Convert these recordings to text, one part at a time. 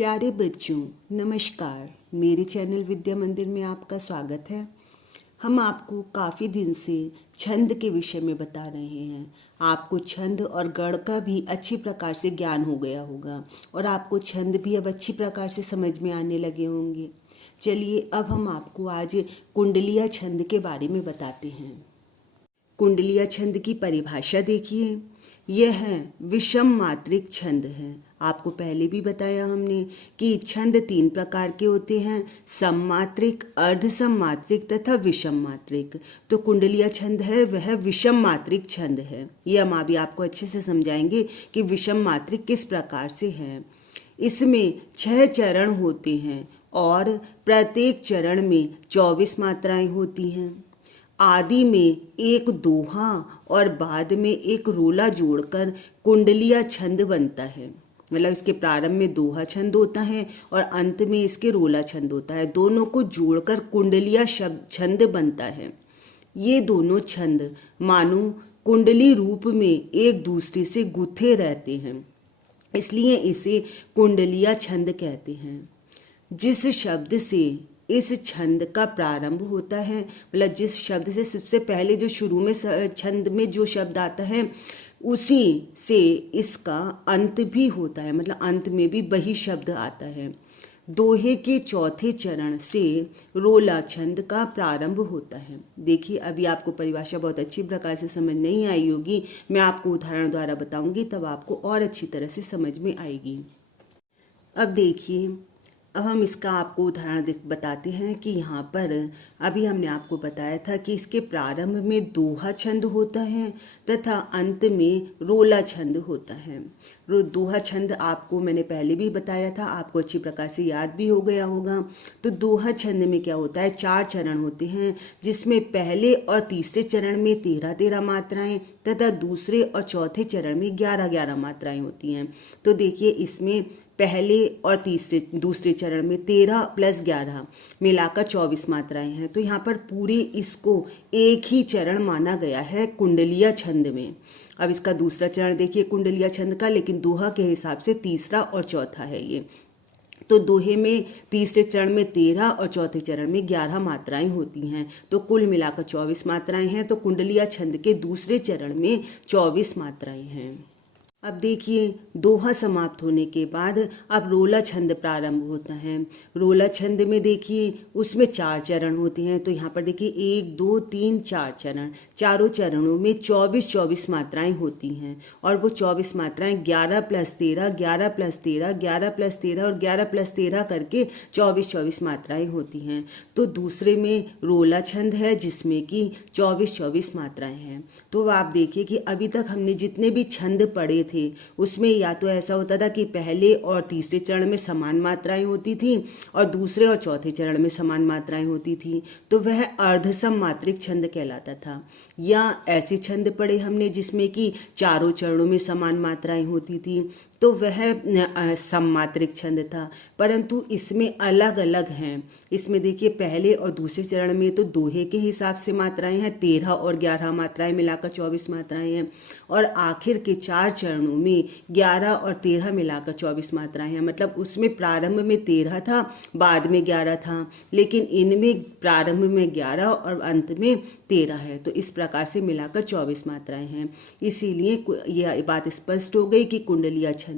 प्यारे बच्चों, नमस्कार। मेरे चैनल विद्या मंदिर में आपका स्वागत है। हम आपको काफ़ी दिन से छंद के विषय में बता रहे हैं। आपको छंद और गढ़ का भी अच्छी प्रकार से ज्ञान हो गया होगा और आपको छंद भी अब अच्छी प्रकार से समझ में आने लगे होंगे। चलिए अब हम आपको आज कुंडलिया छंद के बारे में बताते हैं। कुंडलिया छंद की परिभाषा देखिए, यह विषम मात्रिक छंद है। आपको पहले भी बताया हमने कि छंद 3 प्रकार के होते हैं, सममात्रिक, अर्ध सममात्रिक तथा विषम मात्रिक। तो कुंडलिया छंद है वह विषम मात्रिक छंद है। ये हम अभी आपको अच्छे से समझाएंगे कि विषम मात्रिक किस प्रकार से है। इसमें 6 चरण होते हैं और प्रत्येक चरण में 24 मात्राएं होती हैं। आदि में एक दोहा और बाद में एक रोला जोड़कर कुंडलिया छंद बनता है। मतलब इसके प्रारंभ में दोहा छंद होता है और अंत में इसके रोला छंद होता है। दोनों को जोड़कर कुंडलिया छंद बनता है। ये दोनों छंद मानो कुंडली रूप में एक दूसरे से गुथे रहते हैं, इसलिए इसे कुंडलिया छंद कहते हैं। जिस शब्द से इस छंद का प्रारंभ होता है, मतलब जिस शब्द से सबसे पहले जो शुरू में छंद में जो शब्द आता है उसी से इसका अंत भी होता है, मतलब अंत में भी वही शब्द आता है। दोहे के चौथे चरण से रोला छंद का प्रारंभ होता है। देखिए अभी आपको परिभाषा बहुत अच्छी प्रकार से समझ नहीं आई होगी, मैं आपको उदाहरण द्वारा बताऊंगी तब आपको और अच्छी तरह से समझ में आएगी। अब देखिए, अब हम इसका आपको उदाहरण बताते हैं कि यहाँ पर अभी हमने आपको बताया था कि इसके प्रारंभ में दोहा छंद होता है तथा अंत में रोला छंद होता है। दोहा छंद आपको मैंने पहले भी बताया था, आपको अच्छी प्रकार से याद भी हो गया होगा। तो दोहा छंद में क्या होता है, 4 चरण होते हैं, जिसमें पहले और तीसरे चरण में 13-13 मात्राएं तथा दूसरे और चौथे चरण में 11-11 मात्राएं होती हैं। तो देखिए इसमें पहले और दूसरे चरण में 13 + 11 मिलाकर 24 मात्राएं हैं। तो यहाँ पर पूरे इसको एक ही चरण माना गया है कुंडलिया छंद में। अब इसका दूसरा चरण देखिए कुंडलिया छंद का, लेकिन दोहा के हिसाब से तीसरा और चौथा है ये। तो दोहे में तीसरे चरण में 13 और चौथे चरण में 11 मात्राएं होती हैं, तो कुल मिलाकर 24 मात्राएं हैं। तो कुंडलिया छंद के दूसरे चरण में 24 मात्राएं हैं। अब देखिए दोहा समाप्त होने के बाद अब रोला छंद प्रारंभ होता है। रोला छंद में देखिए उसमें 4 चरण होते हैं। तो यहाँ पर देखिए 1, 2, 3, 4 चरण, चारों चरणों में 24-24 मात्राएं होती हैं और वो 24 मात्राएं 11 + 13, 11 + 13, 11 + 13 और 11 + 13 करके 24-24 मात्राएं होती हैं। तो दूसरे में रोला छंद है जिसमें कि 24-24 मात्राएं हैं। तो आप देखिए कि अभी तक हमने जितने भी छंद पढ़े थे उसमें या तो ऐसा होता था कि पहले और तीसरे चरण में समान मात्राएं होती थी और दूसरे और चौथे चरण में समान मात्राएं होती थी, तो वह अर्धसम मात्रिक छंद कहलाता था। या ऐसे छंद पढ़े हमने जिसमें कि चारों चरणों में समान मात्राएं होती थी, तो वह सममात्रिक छंद था। परंतु इसमें अलग अलग हैं। इसमें देखिए पहले और दूसरे चरण में तो दोहे के हिसाब से मात्राएं हैं, 13 और 11 मात्राएं मिलाकर 24 मात्राएं हैं, और आखिर के 4 चरणों में 11 और 13 मिलाकर 24 मात्राएं हैं। मतलब उसमें प्रारंभ में 13 था, बाद में 11 था, लेकिन इनमें प्रारंभ में 11 और अंत में 13 है। तो इस प्रकार से मिलाकर 24 मात्राएं हैं। इसीलिए यह बात स्पष्ट हो गई कि कुंडलिया छंद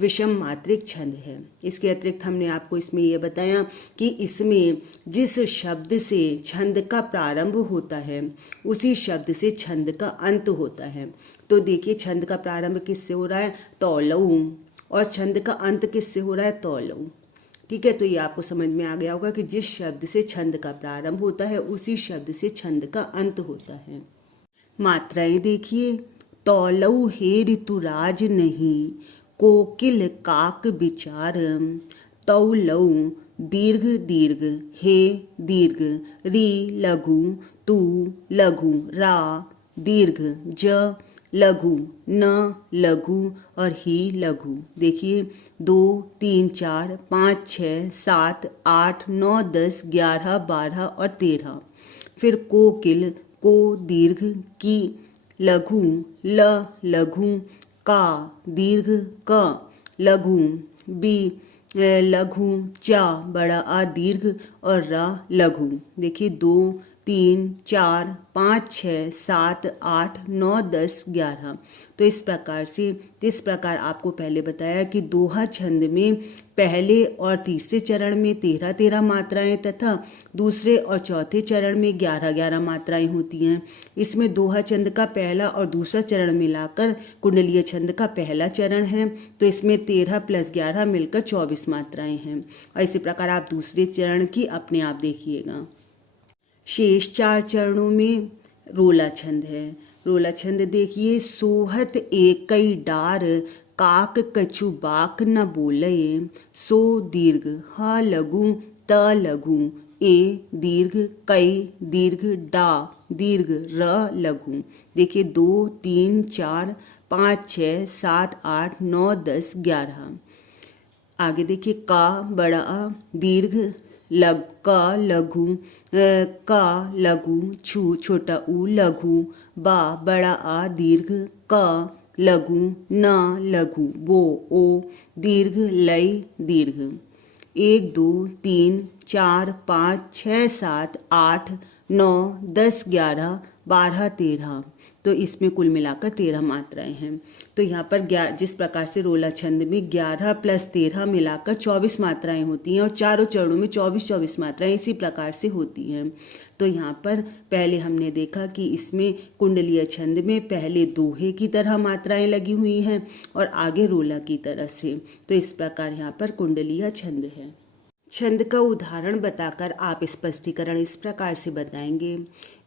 विषम मात्रिक छंद है। इसके अतिरिक्त हमने आपको इसमें यह बताया कि इसमें जिस शब्द से छंद का प्रारंभ होता है उसी शब्द से छंद का अंत होता है। तो देखिए छंद का प्रारंभ किससे हो रहा है, तौलऊ, और छंद का अंत किससे हो रहा है, तौलऊ। ठीक है, तो ये आपको समझ में आ गया होगा कि जिस शब्द से छंद का प्रारंभ होता है उसी शब्द से छंद का अंत होता है। मात्राएं देखिए, तौलऊ हे ऋतुराज नहीं, कोकिल काक विचार, तौलऊ दीर्घ दीर्घ हे दीर्घ, री लघु, तू लघु, रा दीर्घ, ज लघु, न लघु और ही लघु। देखिए 2, 3, 4, 5, 6, 7, 8, 9, 10, 11, 12 और 13। फिर कोकिल, को दीर्घ, की लघु, ल लघु, का दीर्घ, क लघु, बी लघु, चा बड़ा आ दीर्घ और रा लघु। देखिए 2 3 4 5 6 7 8 9 10 11। तो इस प्रकार आपको पहले बताया कि दोहा छंद में पहले और तीसरे चरण में 13-13 मात्राएं तथा दूसरे और चौथे चरण में 11-11 मात्राएं होती हैं। इसमें दोहा छंद का पहला और दूसरा चरण मिलाकर कुंडलीय छंद का पहला चरण है, तो इसमें 13 + 11 मिलकर 24 मात्राएं हैं। और इसी प्रकार आप दूसरे चरण की अपने आप देखिएगा। शेष 4 चरणों में रोला छंद है। रोला छंद देखिए, सोहत एकई डार, काक कछु बाक न बोले, सो दीर्घ, ह लघु त लघु, ए दीर्घ, कई दीर्घ, डा दीर्घ, र लघु। देखिए 2 3 4 5 6 7 8 9 10 11। आगे देखिए का बड़ा दीर्घ, का लघु, का लघु, छू छोटा ऊ लघु, बा बड़ा आ दीर्घ, का लघु, ना लघु, वो ओ दीर्घ, लय दीर्घ। 1 2 3 4 5 6 7 8 9 10 11 12 13। तो इसमें कुल मिलाकर 13 मात्राएं हैं। तो यहाँ पर जिस प्रकार से रोला छंद में 11 + 13 मिलाकर 24 मात्राएं होती हैं और चारों चरणों में 24-24 मात्राएं इसी प्रकार से होती हैं। तो यहाँ पर पहले हमने देखा कि इसमें कुंडलीय छंद में पहले दोहे की तरह मात्राएं लगी हुई हैं और आगे रोला की तरह से। तो इस प्रकार यहाँ पर कुंडलीय छंद है। छंद का उदाहरण बताकर आप स्पष्टीकरण इस प्रकार से बताएंगे।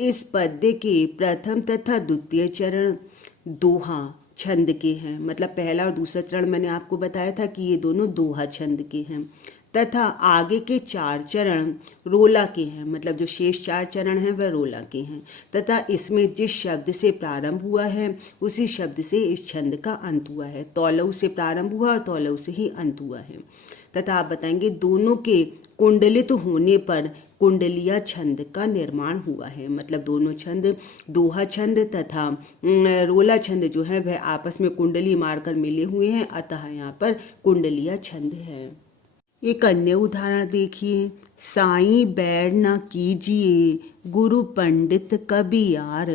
इस पद्य के प्रथम तथा द्वितीय चरण दोहा छंद के हैं, मतलब पहला और दूसरा चरण मैंने आपको बताया था कि ये दोनों दोहा छंद के हैं, तथा आगे के 4 चरण रोला के हैं, मतलब जो शेष 4 चरण हैं वह रोला के हैं, तथा इसमें जिस शब्द से प्रारंभ हुआ है उसी शब्द से इस छंद का अंत हुआ है। तौलऊ से प्रारंभ हुआ और तौलऊ से ही अंत हुआ है। तथा आप बताएंगे दोनों के कुंडलित होने पर कुंडलिया छंद का निर्माण हुआ है, मतलब दोनों छंद दोहा छंद तथा रोला छंद जो है वह आपस में कुंडली मारकर मिले हुए हैं, अतः यहाँ पर कुंडलिया छंद है। एक अन्य उदाहरण देखिए, साईं बैर न कीजिए गुरु पंडित कबियार,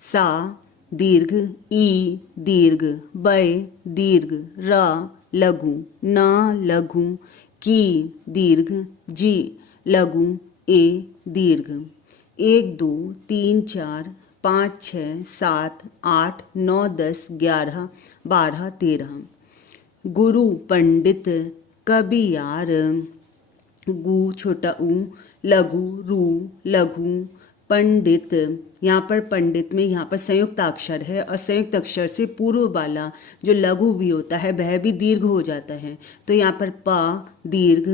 सा दीर्घ, ई दीर्घ, बै दीर्घ, रा लघु, ना लघु, की दीर्घ, जी लघु, ए दीर्घ। 1 2 3 4 5 6 7 8 9 10 11 12 13। गुरु पंडित कबियार, गु छोटा ऊ लघु, रू लघु, पंडित। यहाँ पर पंडित में यहाँ पर संयुक्त अक्षर है और संयुक्त अक्षर से पूर्व वाला जो लघु भी होता है वह भी दीर्घ हो जाता है। तो यहाँ पर पा दीर्घ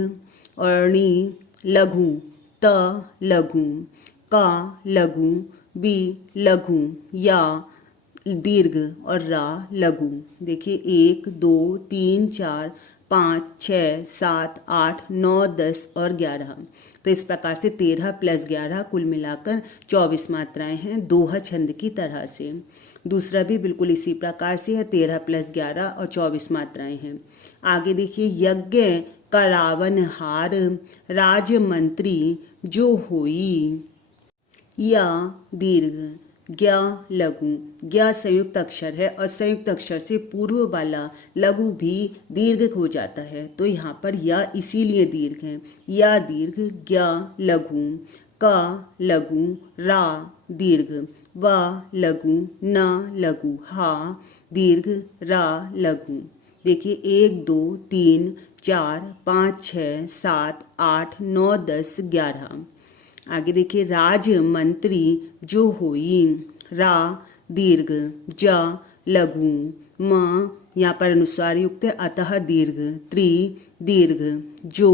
और नी लघु, त लघु, का लघु, बी लघु, या दीर्घ और रा लघु। देखिए 1 2 3 4 5 6 7 8 9 10 और 11। तो इस प्रकार से 13 + 11 कुल मिलाकर 24 मात्राएं हैं दोहा छंद की तरह से। दूसरा भी बिल्कुल इसी प्रकार से है, 13 + 11 और 24 मात्राएं हैं। आगे देखिए, यज्ञ करावन हार, राजमंत्री जो होई, या दीर्घ, ज्ञा लघु। ज्ञा संयुक्त अक्षर है और संयुक्त अक्षर से पूर्व वाला लघु भी दीर्घ हो जाता है, तो यहाँ पर या इसीलिए दीर्घ है। या दीर्घ, ज्ञा लघु, का लघु, रा दीर्घ, वा लघु, ना लघु, हा दीर्घ, रा लघु। देखिए 1 2 3 4 5 6 7 8 9 10 11। आगे देखिए, राज मंत्री जो होई, रा दीर्घ, जा लघु, म यहाँ पर अनुस्वार युक्त है अतः दीर्घ, त्रि दीर्घ, जो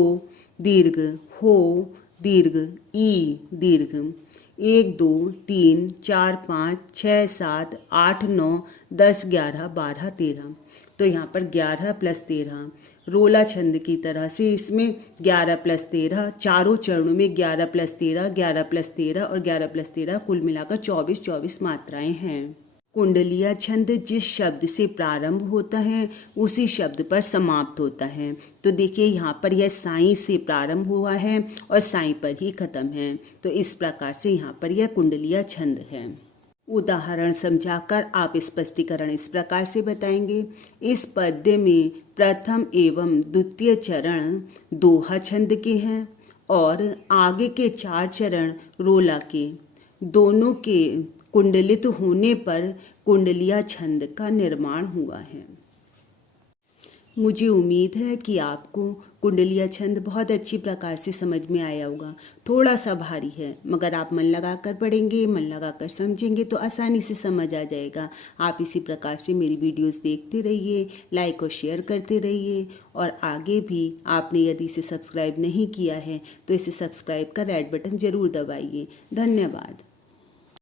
दीर्घ, हो दीर्घ, ई दीर्घ। 1 2 3 4 5 6 7 8 9 10 11 12 13। तो यहाँ पर 11 + 13 रोला छंद की तरह से इसमें 11 + 13 चारों चरणों में 11 + 13 11 + 13 और 11 + 13 कुल मिलाकर 24 मात्राएं हैं। कुंडलिया छंद जिस शब्द से प्रारंभ होता है उसी शब्द पर समाप्त होता है। तो देखिए यहाँ पर यह साईं से प्रारंभ हुआ है और साईं पर ही खत्म है। तो इस प्रकार से यहाँ पर यह कुंडलिया छंद है। उदाहरण समझाकर आप स्पष्टीकरण इस प्रकार से बताएंगे। इस पद्य में प्रथम एवं द्वितीय चरण दोहा छंद के हैं और आगे के 4 चरण रोला के। दोनों के कुंडलित होने पर कुंडलिया छंद का निर्माण हुआ है। मुझे उम्मीद है कि आपको कुंडलिया छंद बहुत अच्छी प्रकार से समझ में आया होगा। थोड़ा सा भारी है मगर आप मन लगाकर पढ़ेंगे, मन लगाकर समझेंगे तो आसानी से समझ आ जाएगा। आप इसी प्रकार से मेरी वीडियोस देखते रहिए, लाइक और शेयर करते रहिए और आगे भी आपने यदि इसे सब्सक्राइब नहीं किया है तो इसे सब्सक्राइब का रेड बटन ज़रूर दबाइए। धन्यवाद।